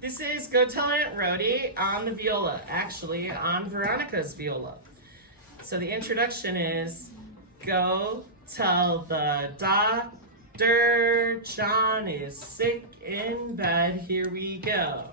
This is Go Tell Aunt Rhody on the viola, actually on Veronica's viola. So the introduction is, go tell the doctor John is sick in bed. Here we go.